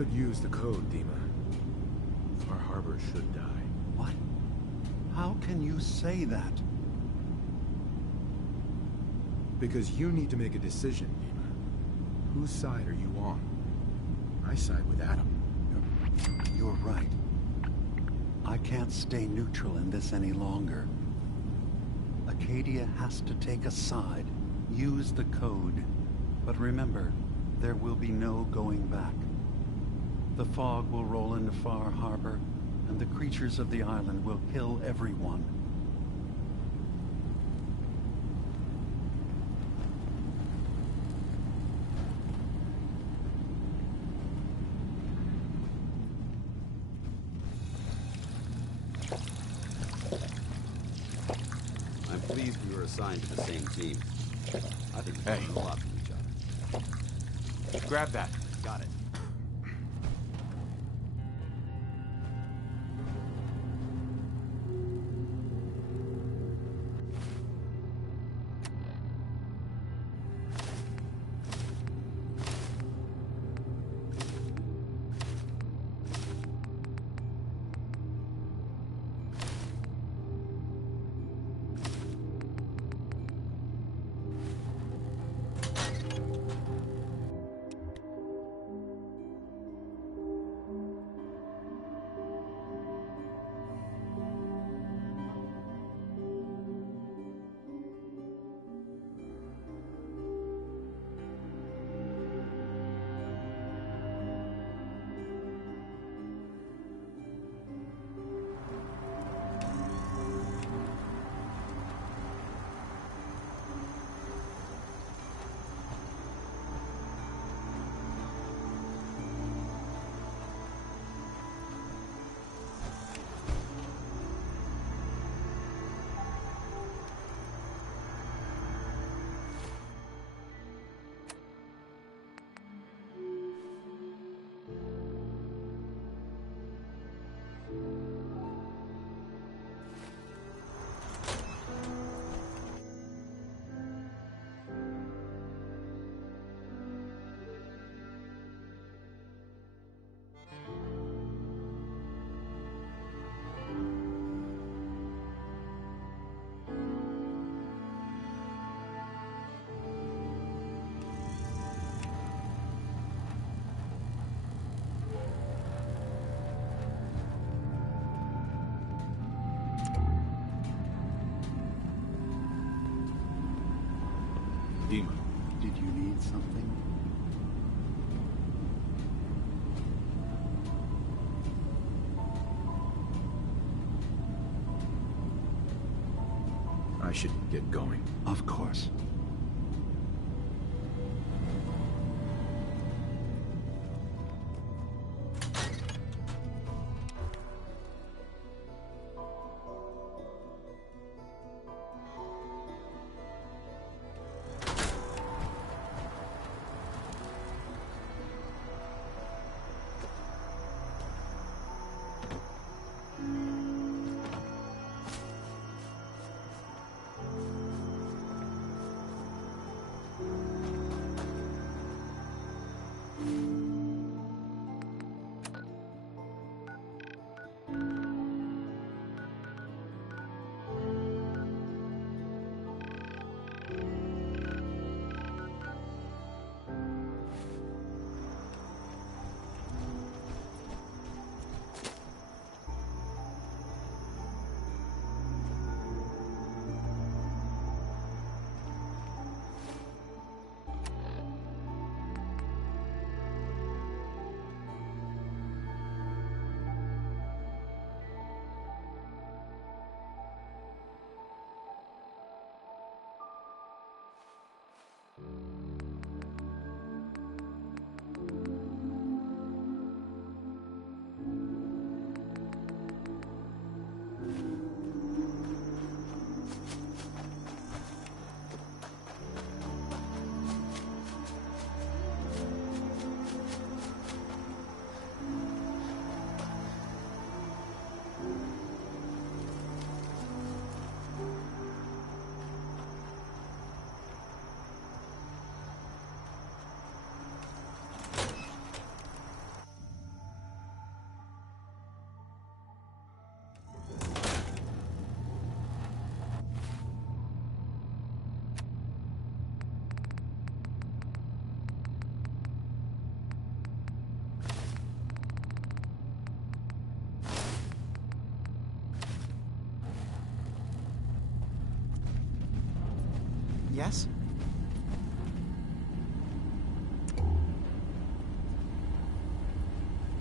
Could use the code, Dima. Far Harbor should die. What? How can you say that? Because you need to make a decision, Dima. Whose side are you on? I side with Adam. You're right. I can't stay neutral in this any longer. Acadia has to take a side. Use the code. But remember, there will be no going back. The fog will roll into Far Harbor, and the creatures of the island will kill everyone. I'm pleased we were assigned to the same team. I think we learn a lot from each other. Grab that. Got it. Dima. Did you need something? I should get going. Of course.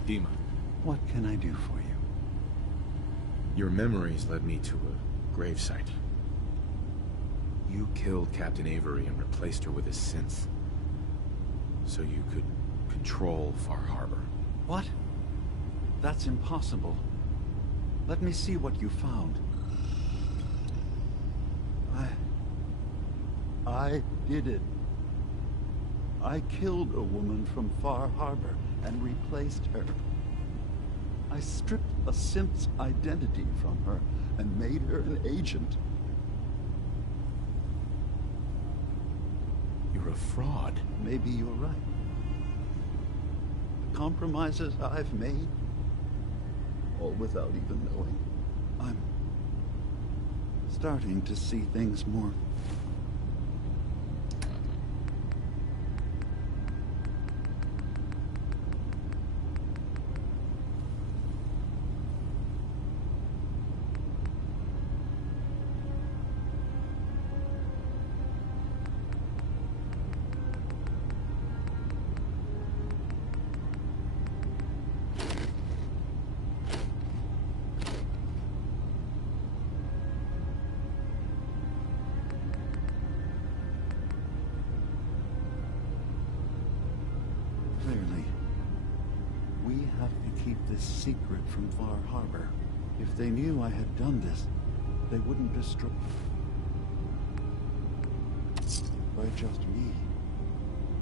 Dima. What can I do for you? Your memories led me to a gravesite. You killed Captain Avery and replaced her with a synth, so you could control Far Harbor. What? That's impossible. Let me see what you found. I did it. I killed a woman from Far Harbor and replaced her. I stripped a synth's identity from her and made her an agent. You're a fraud. Maybe you're right. The compromises I've made, all without even knowing. I'm starting to see things more. Clearly, we have to keep this secret from Far Harbor. If they knew I had done this, they wouldn't destroy by just me.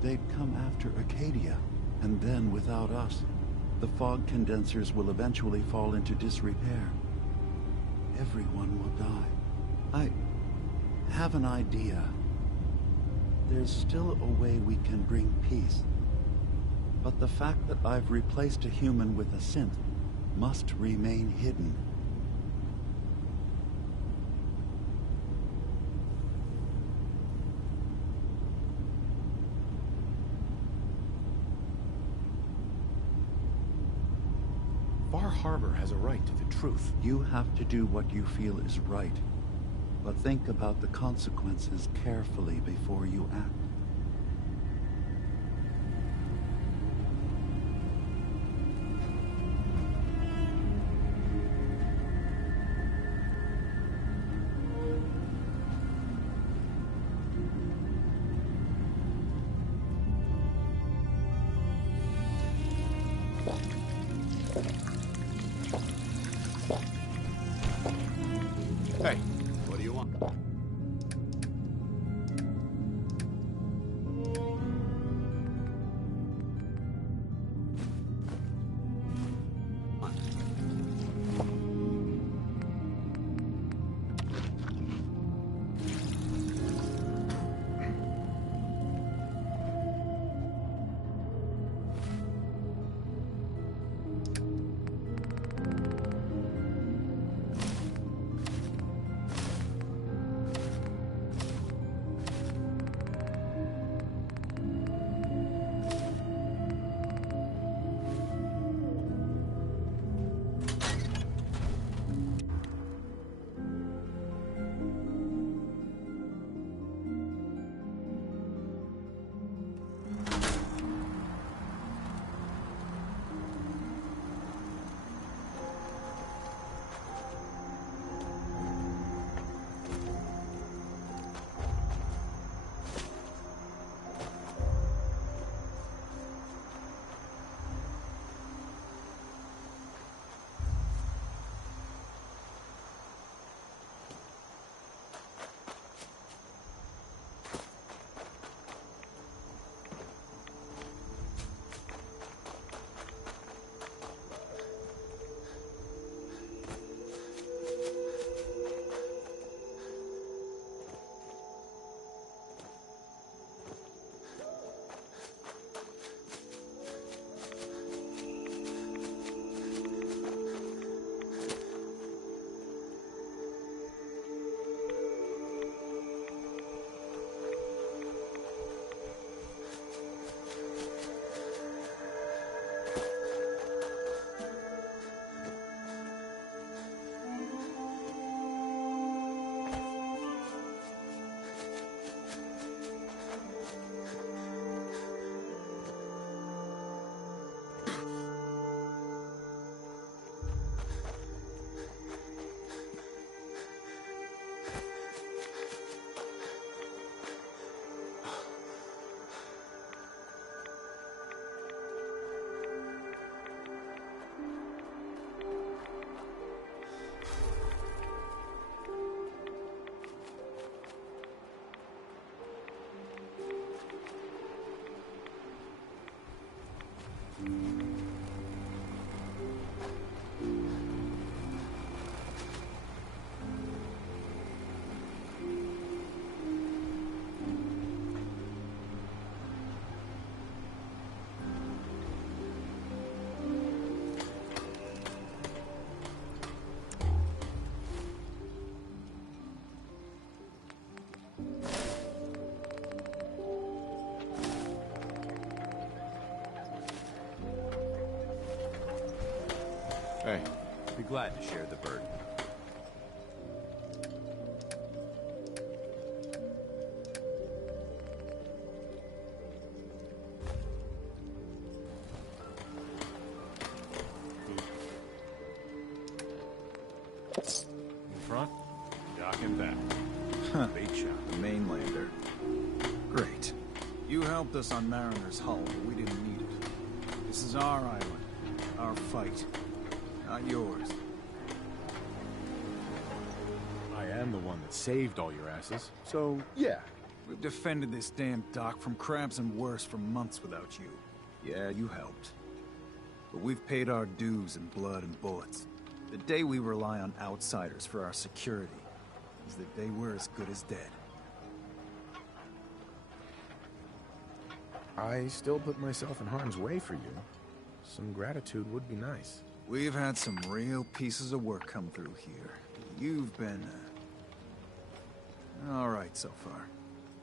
They'd come after Acadia, and then without us, the fog condensers will eventually fall into disrepair. Everyone will die. I have an idea. There's still a way we can bring peace. But the fact that I've replaced a human with a synth must remain hidden. Far Harbor has a right to the truth. You have to do what you feel is right. But think about the consequences carefully before you act. Hey, what do you want? Hey. Be glad to share the burden. In front, dock and back. Huh. Bait shot, the mainlander. Great. You helped us on Mariner's Hull, but we didn't need it. This is our island, our fight, not yours. I am the one that saved all your asses, so yeah. We've defended this damn dock from crabs and worse for months without you. Yeah, you helped. But we've paid our dues in blood and bullets. The day we rely on outsiders for our security is the day we're as good as dead. I still put myself in harm's way for you. Some gratitude would be nice. We've had some real pieces of work come through here. You've been, all right so far.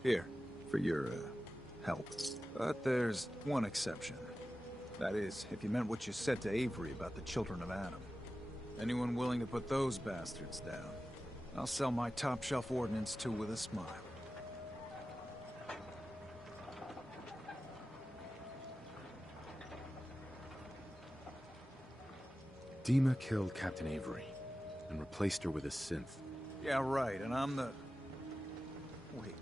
Here, for your, help. But there's one exception. That is, if you meant what you said to Avery about the children of Adam. Anyone willing to put those bastards down, I'll sell my top-shelf ordnance to with a smile. Dima killed Captain Avery and replaced her with a synth. Yeah, right, and I'm the... Wait.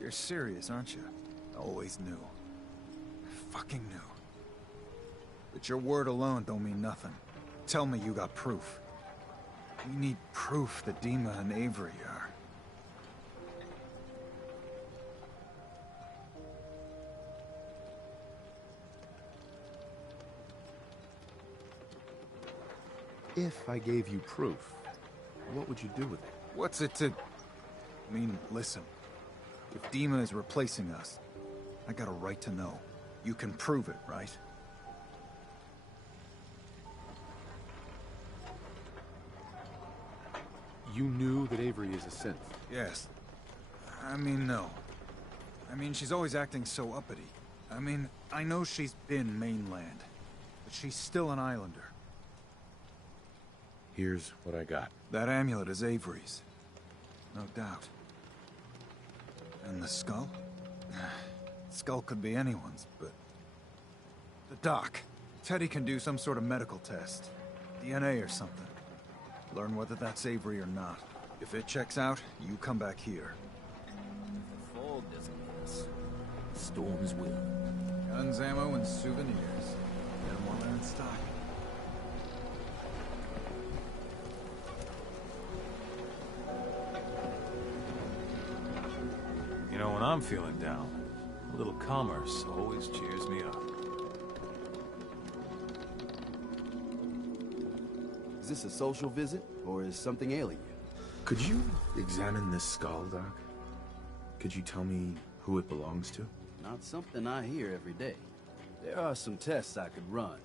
You're serious, aren't you? I always knew. I fucking knew. But your word alone don't mean nothing. Tell me you got proof. We need proof that Dima and Avery are... If I gave you proof, what would you do with it? What's it to... I mean, listen. If Dima is replacing us, I got a right to know. You can prove it, right? You knew that Avery is a synth. Yes. I mean, no. I mean, she's always acting so uppity. I mean, I know she's been mainland, but she's still an islander. Here's what I got. That amulet is Avery's. No doubt. And the skull? Skull could be anyone's, but... The doc. Teddy can do some sort of medical test. DNA or something. Learn whether that's Avery or not. If it checks out, you come back here. If the fog doesn't get us, the storms will. Guns, ammo, and souvenirs. Get them while they're in stock. You know, when I'm feeling down, a little commerce always cheers me up. Is this a social visit, or is something ailing you? Could you examine this skull, Doc? Could you tell me who it belongs to? Not something I hear every day. There are some tests I could run.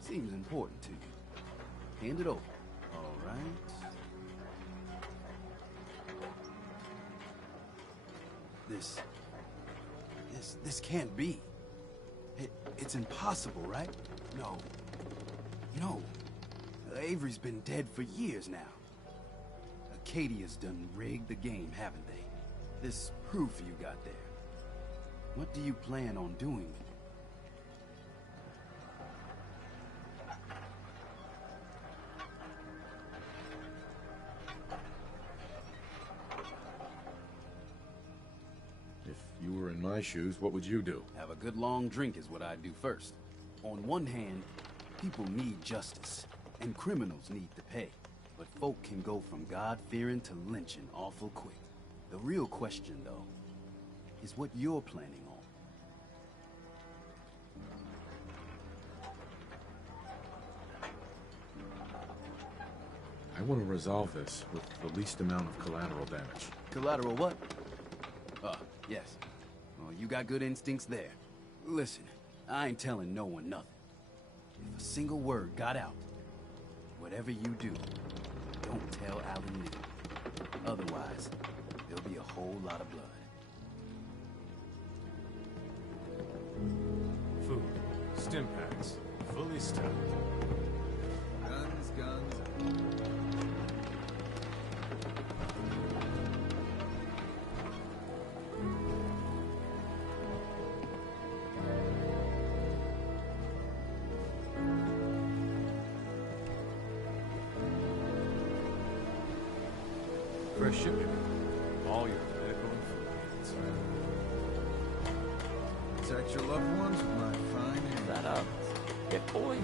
Seems important to you. Hand it over. All right. This can't be. It's impossible, right? No. No. Avery's been dead for years now. Acadia's done rigged the game, haven't they? This proof you got there. What do you plan on doing with it? If you were in my shoes, what would you do? Have a good long drink is what I'd do first. On one hand, people need justice, and criminals need to pay. But folk can go from God-fearing to lynching awful quick. The real question, though, is what you're planning on. I want to resolve this with the least amount of collateral damage. Collateral what? Yes. Well, you got good instincts there. Listen, I ain't telling no one nothing. If a single word got out, whatever you do, don't tell Alan Lee. Otherwise, there'll be a whole lot of blood. Food, stim packs, fully stocked. Express shipping. All your medical and food needs. Protect your loved ones with my fine hand. That up. Get boy.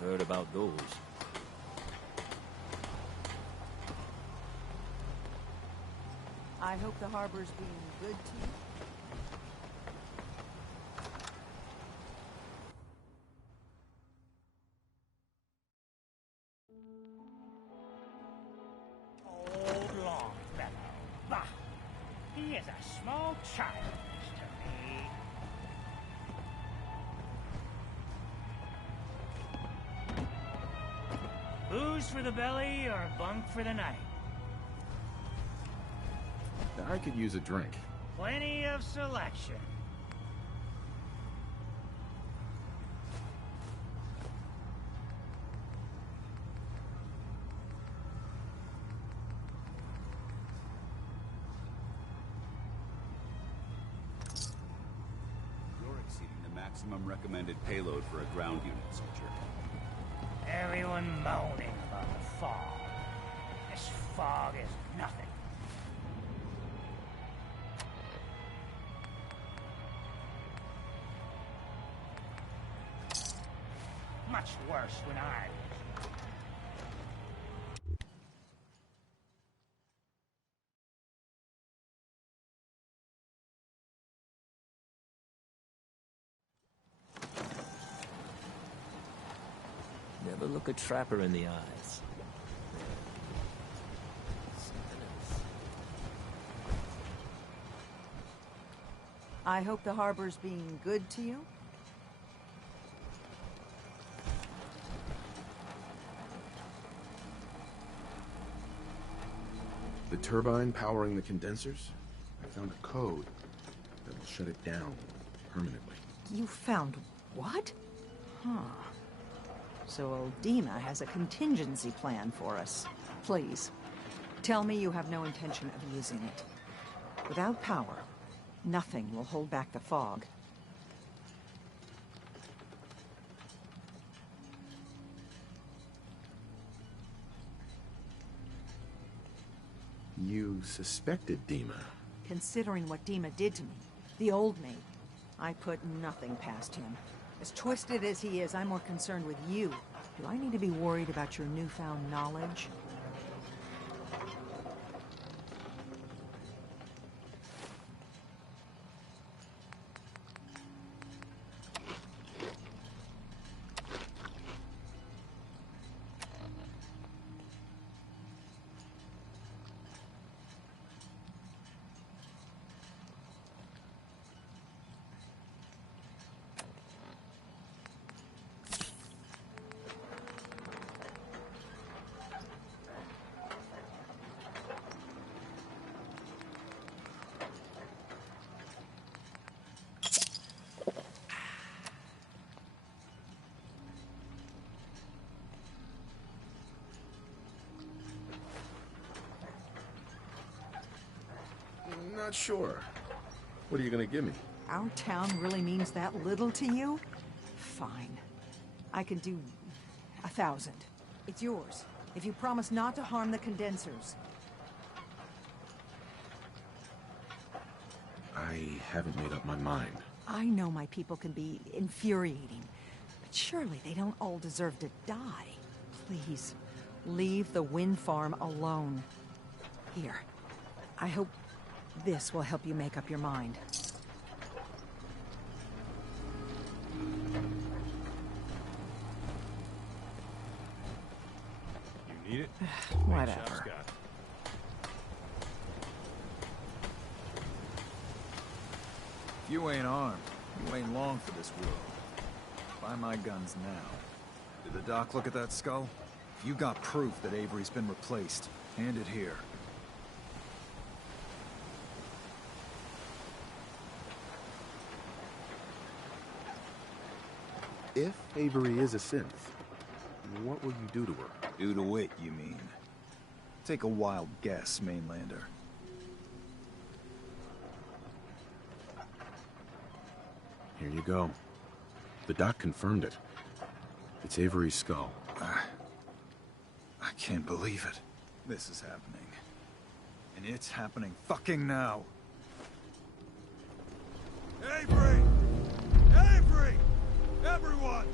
Heard about those. I hope the harbor's being good to you. Old Longfellow. Bah! He is a small child to me. Booze for the belly or bunk for the night? I could use a drink. Plenty of selection. You're exceeding the maximum recommended payload for a ground unit, soldier. Everyone moaning about the fog. This fog is nothing. Much worse when I was. Never look a trapper in the eyes. Something else. I hope the harbor's being good to you. The turbine powering the condensers? I found a code that will shut it down permanently. You found what? Huh. So old Dima has a contingency plan for us. Please, tell me you have no intention of using it. Without power, nothing will hold back the fog. You suspected Dima. Considering what Dima did to me, the old me, I put nothing past him. As twisted as he is, I'm more concerned with you. Do I need to be worried about your newfound knowledge? Not sure. What are you gonna give me? Our town really means that little to you? Fine. I can do 1,000. It's yours, if you promise not to harm the condensers. I haven't made up my mind. I know my people can be infuriating, but surely they don't all deserve to die. Please, leave the wind farm alone. Here, I hope this will help you make up your mind. You need it? Whatever. Shop's got it. If you ain't armed, you ain't long for this world. Buy my guns now. Did the doc look at that skull? If you got proof that Avery's been replaced, hand it here. If Avery is a synth, what will you do to her? Do to it, you mean? Take a wild guess, mainlander. Here you go. The doc confirmed it. It's Avery's skull. I can't believe it. This is happening. And it's happening fucking now. Avery! Avery! Everyone!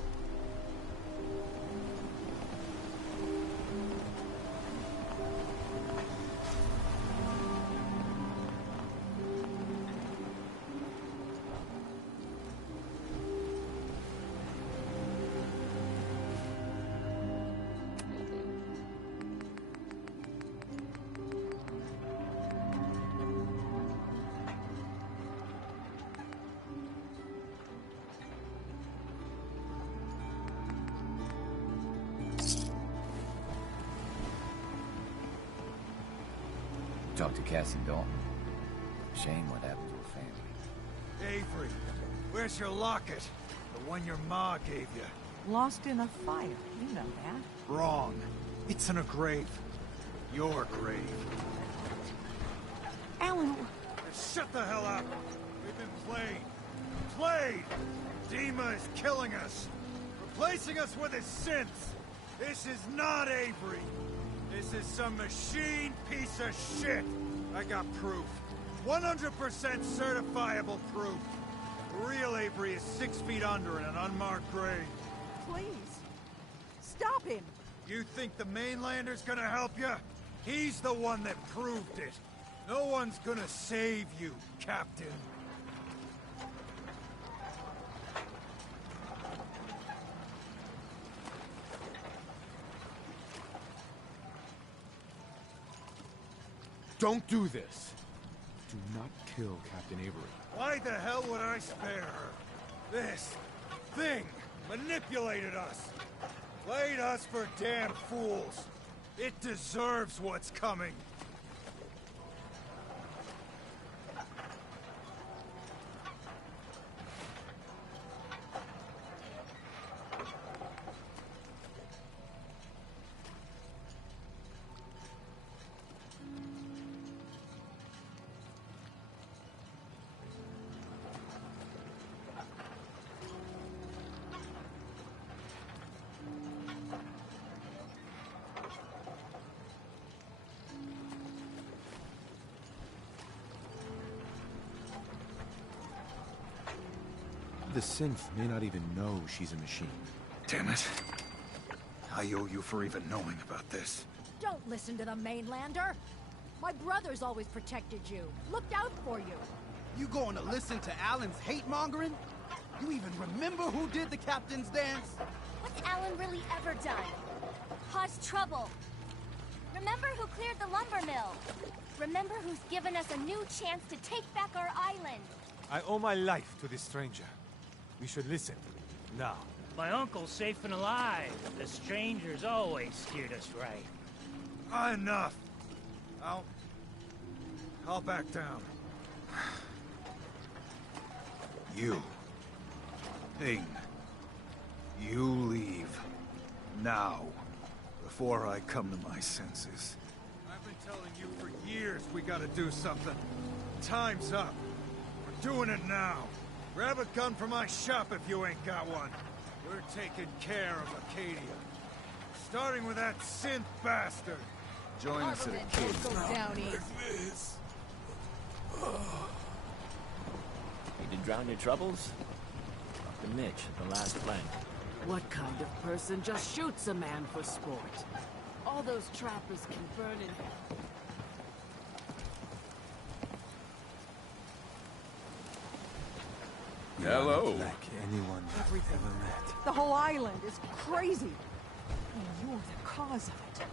Talk to Cassie Dalton. Shame what happened to her family. Avery, where's your locket? The one your ma gave you. Lost in a fire, you know that. Wrong. It's in a grave. Your grave. Alan... Shut the hell up! We've been played. Played! Dima is killing us. Replacing us with his synths. This is not Avery. This is some machine piece of shit. I got proof. 100% certifiable proof. The real Avery is 6 feet under in an unmarked grave. Please, stop him. You think the mainlander's gonna help you? He's the one that proved it. No one's gonna save you, Captain. Don't do this! Do not kill Captain Avery. Why the hell would I spare her? This thing manipulated us. Played us for damn fools. It deserves what's coming. The synth may not even know she's a machine. Damn it. I owe you for even knowing about this. Don't listen to the mainlander. My brothers always protected you, looked out for you. You going to listen to Alan's hate-mongering? You even remember who did the captain's dance? What's Alan really ever done? Caused trouble. Remember who cleared the lumber mill? Remember who's given us a new chance to take back our island? I owe my life to this stranger. We should listen. Now. My uncle's safe and alive. The strangers always steered us right. Enough. I'll back down. You. Thing. You leave. Now. Before I come to my senses. I've been telling you for years we gotta do something. Time's up. We're doing it now. Grab a gun from my shop if you ain't got one. We're taking care of Acadia. Starting with that synth bastard. Join us at Acadia. Go down east. drown your troubles? Talk to Mitch at the last plank. What kind of person just shoots a man for sport? All those trappers can burn in hell. Hello. Like anyone Everything. ever met. The whole island is crazy. And you're the cause of it.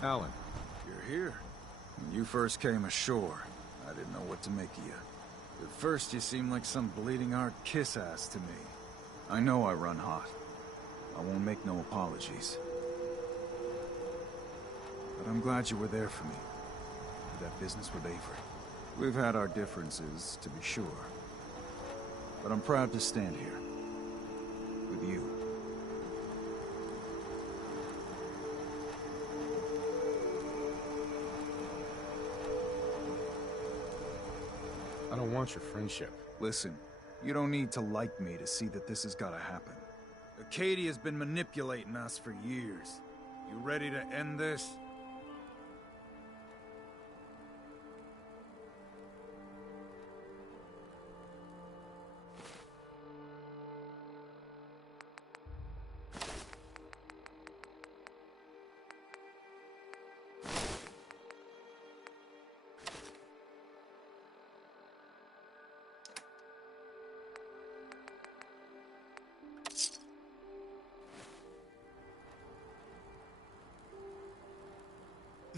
Alan, you're here. When you first came ashore, I didn't know what to make of you. At first, you seemed like some bleeding heart kiss-ass to me. I know I run hot. I won't make no apologies. But I'm glad you were there for me. For that business with Avery. We've had our differences, to be sure. But I'm proud to stand here. With you. don't want your friendship. Listen, you don't need to like me to see that this has gotta happen. Acadia's been manipulating us for years. You ready to end this?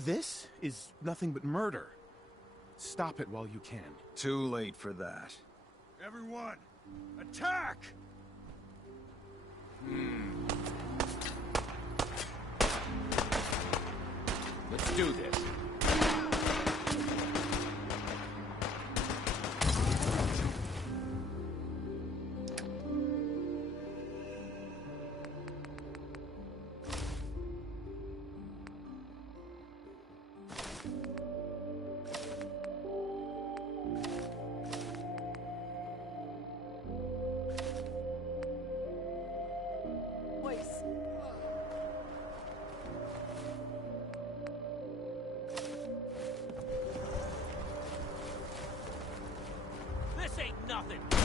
This is nothing but murder. Stop it while you can. Too late for that. Everyone, attack! Let's do this. This ain't nothing.